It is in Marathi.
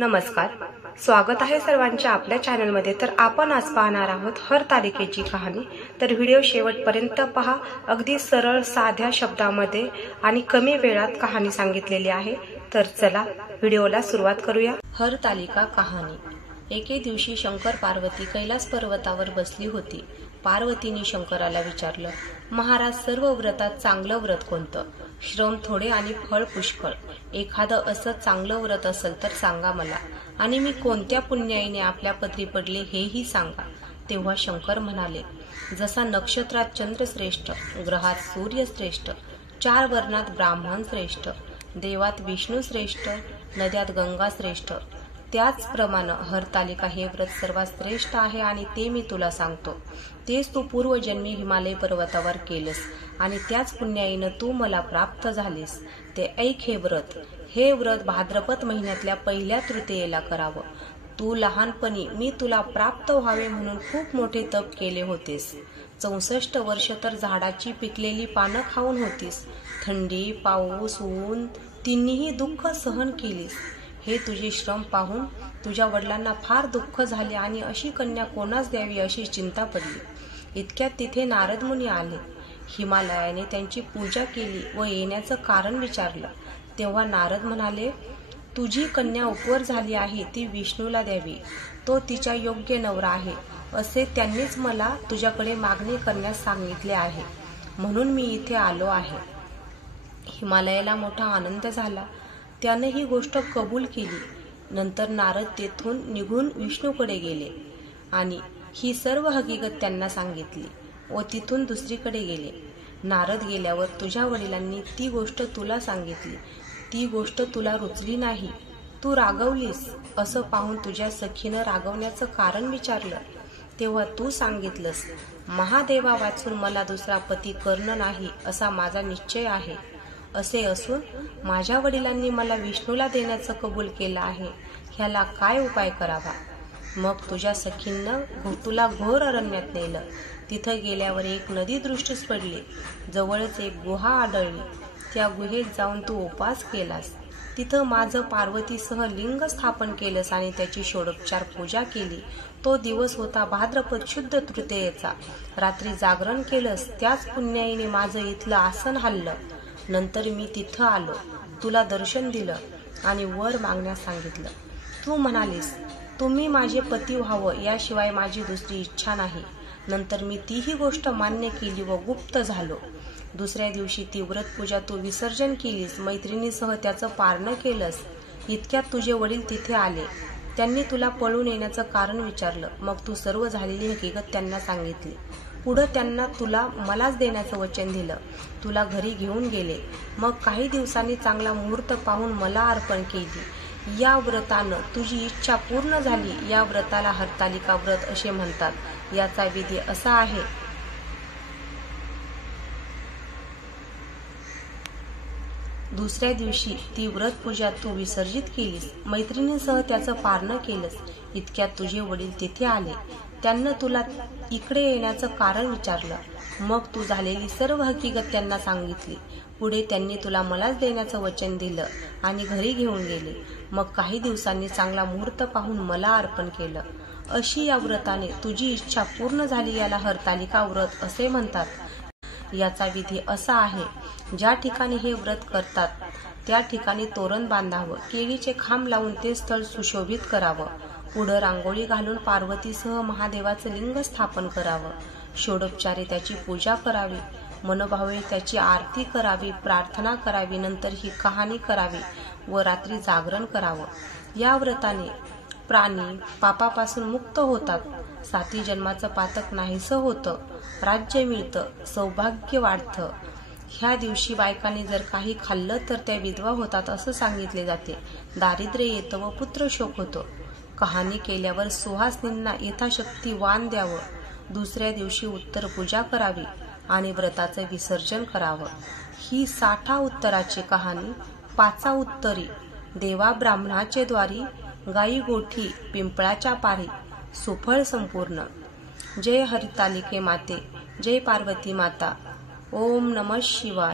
नमस्कार, स्वागत आहे सर्वांच्या आपल्या चॅनलमध्ये। तर आपण आज पाहणार आहोत हरतालिकेची कहाणी। तर व्हिडिओ शेवटपर्यंत पहा। अगदी सरळ साध्या शब्दामध्ये आणि कमी वेळात कहाणी सांगितलेली आहे। तर चला व्हिडिओला सुरुवात करूया। हरतालिका कहाणी। एके दिवशी शंकर पार्वती कैलास पर्वतावर बसली होती। पार्वतीने शंकराला विचारलं, महाराज, सर्व व्रतात चांगलं व्रत कोणतं? श्रम थोडे आणि फळ पुष्कळ। एखादं असं चांगलं व्रत असेल तर सांगा मला, आणि मी कोणत्या पुण्याईने आपल्या पदरी पडले हेही सांगा। तेव्हा शंकर म्हणाले, जसा नक्षत्रात चंद्र श्रेष्ठ, ग्रहात सूर्य श्रेष्ठ, 4 वर्णात ब्राह्मण श्रेष्ठ, देवात विष्णू श्रेष्ठ, नद्यात गंगा श्रेष्ठ, त्याचप्रमाणे हरतालिका हे व्रत सर्वात श्रेष्ठ आहे आणि ते मी तुला सांगतो। तेच तू पूर्वजन्मी हिमालय पर्वतावर केलंस आणि त्याच पुण्याईनं तू मला प्राप्त झालीस। ते ऐक हे व्रत। हे व्रत भाद्रपद महिन्यातल्या पहिल्या तृतीयेला करावं। तू लहानपणी मी तुला प्राप्त व्हावे म्हणून खूप मोठे तप केले होतेस। 64 वर्ष तर झाडाची पिकलेली पानं खाऊन होतीस। थंडी, पाऊस, ऊन तिन्हीही दुःख सहन केलीस। हे तुझे श्रम पाहून तुझ्या वडिलांना फार दुःख झाले आणि अशी कन्या कोणास द्यावी अशी चिंता पडली। इतक्यात तिथे नारद मुनी आले। हिमालयाने त्यांची पूजा केली व येण्याचं कारण विचारलं। तेव्हा नारद म्हणाले, तुझी कन्या उपवर झाली आहे, ती विष्णूला द्यावी, तो तिच्या योग्य नवरा आहे असे त्यांनीच मला तुझ्याकडे मागणी करण्यास सांगितले आहे, म्हणून मी इथे आलो आहे। हिमालयाला मोठा आनंद झाला। त्याने ही गोष्ट कबूल केली। नंतर नारद तेथून निघून विष्णूकडे गेले आणि ही सर्व हकीकत त्यांना सांगितली व तिथून दुसरीकडे गेले। नारद गेल्यावर तुझ्या वडिलांनी ती गोष्ट तुला सांगितली। ती गोष्ट तुला रुचली नाही, तू रागवलीस। असं पाहून तुझ्या सखीनं रागवण्याचं कारण विचारलं। तेव्हा तू सांगितलंस, महादेवा वाचून मला दुसरा पती करणं नाही असा माझा निश्चय आहे। असे असून माझ्या वडिलांनी मला विष्णूला देण्याचं कबूल केलं आहे, ह्याला काय उपाय करावा? मग तुझ्या सखींनं तुला घोर अरण्यात नेलं। तिथं गेल्यावर एक नदी दृष्टीस पडली। जवळच एक गुहा आढळली। त्या गुहेत जाऊन तू उपास केलास। तिथं माझं पार्वतीसह लिंग स्थापन केलंस आणि त्याची षोडोपचार पूजा केली। तो दिवस होता भाद्रपद शुद्ध तृतीयेचा। रात्री जागरण केलंस, त्याच पुण्याईने माझं इथलं आसन हल्लं। नंतर मी तिथं आलो, तुला दर्शन दिलं आणि वर मागण्यास सांगितलं। तू म्हणालीस, तुम्ही माझे पती व्हावं याशिवाय माझी दुसरी इच्छा नाही। नंतर मी तीही गोष्ट मान्य केली व गुप्त झालो। दुसऱ्या दिवशी ती व्रतपूजा तू विसर्जन केलीस, मैत्रिणीसह त्याचं पारणं केलंस। इतक्यात तुझे वडील तिथे आले। त्यांनी तुला पळून येण्याचं कारण विचारलं। मग तू सर्व झालेली हकीकत त्यांना सांगितली। पुढं त्यांना तुला मलाच देण्याचं वचन दिलं। तुला घरी घेऊन गेले। मग काही दिवसांनी चांगला मुहूर्त पाहून मला अर्पण केली। या व्रतानं तुझी इच्छा पूर्ण झाली। या व्रताला हरतालिका व्रत असे म्हणतात। याचा विधी असा आहे, दुसऱ्या दिवशी ती व्रत पूजा तू विसर्जित केलीस, मैत्रिणीसह त्याचं पारणं केलंस। इतक्यात तुझे वडील तिथे आले। त्यांना तुला इकडे येण्याचं कारण विचारलं। मग तू झालेली सर्व हकीकत त्यांना सांगितली। पुढे त्यांनी तुला मलाच देण्याचं वचन दिलं आणि घरी घेऊन गेले। मग काही दिवसांनी चांगला मुहूर्त पाहून मला अर्पण केलं। अशी या व्रताने तुझी इच्छा पूर्ण झाली। याला हरतालिका व्रत असे म्हणतात। याचा विधी असा आहे, ज्या ठिकाणी हे व्रत करतात त्या ठिकाणी तोरण बांधावं, केळीचे खांब लावून ते स्थळ सुशोभित करावं, पुढं रांगोळी घालून पार्वतीसह महादेवाचं लिंग स्थापन करावं, षोडोपचारे त्याची पूजा करावी, मनोभावे त्याची आरती करावी, प्रार्थना करावी, नंतर ही कहाणी करावी व रात्री जागरण करावं। या व्रताने प्राणी पापापासून मुक्त होतात, 7 जन्माचं पातक नाहीसं होतं, राज्य मिळतं, सौभाग्य वाढतं। ह्या दिवशी बायकांनी जर काही खाल्लं तर त्या विधवा होतात असं सांगितले जाते। दारिद्र्य येतं व पुत्रशोक होतो। कहाणी केल्यावर सुहासनींना यथाशक्ती वाण द्यावं। दुसऱ्या दिवशी उत्तर पूजा करावी आणि व्रताचं विसर्जन करावं। ही 60 उत्तराची कहाणी 5 उत्तरी, देवा ब्राह्मणाचे द्वारी, गाई गोठी पिंपळाच्या पारी, सुफळ संपूर्ण। जय हरतालिके माते, जय पार्वती माता। ओम नमः शिवाय।